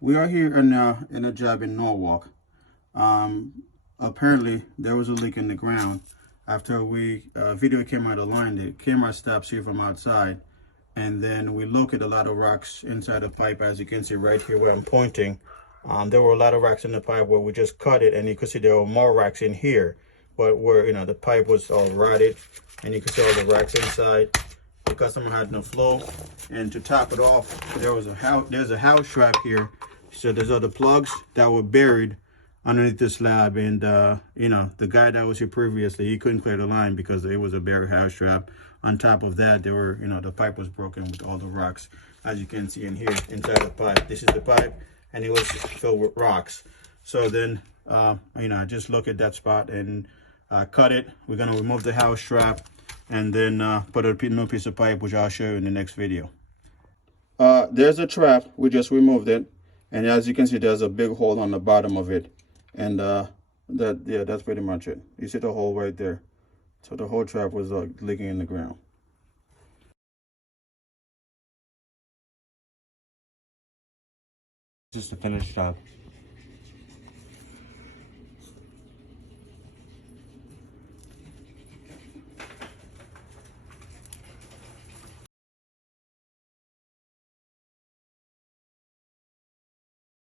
We are here in a job in Norwalk. Apparently there was a leak in the ground. After we video came out of line, the camera stops here from outside, and then we look at a lot of rocks inside the pipe. As you can see right here where I'm pointing, there were a lot of rocks in the pipe where we just cut it, and you could see there were more rocks in here, but where the pipe was all rotted, and you could see all the rocks inside. The customer had no flow, and to top it off, there's a house strap here. So there's other plugs that were buried underneath the slab, and the guy that was here previously, he couldn't clear the line because it was a buried house strap. On top of that, there were the pipe was broken with all the rocks, as you can see in here inside the pipe. This is the pipe, and it was filled with rocks. So then I just look at that spot and cut it. We're gonna remove the house strap and then put a new piece of pipe, which I'll show you in the next video. There's a trap. We just removed it, and as you can see, there's a big hole on the bottom of it, and that's pretty much it. You see the hole right there. So the whole trap was leaking in the ground. Just a finished job.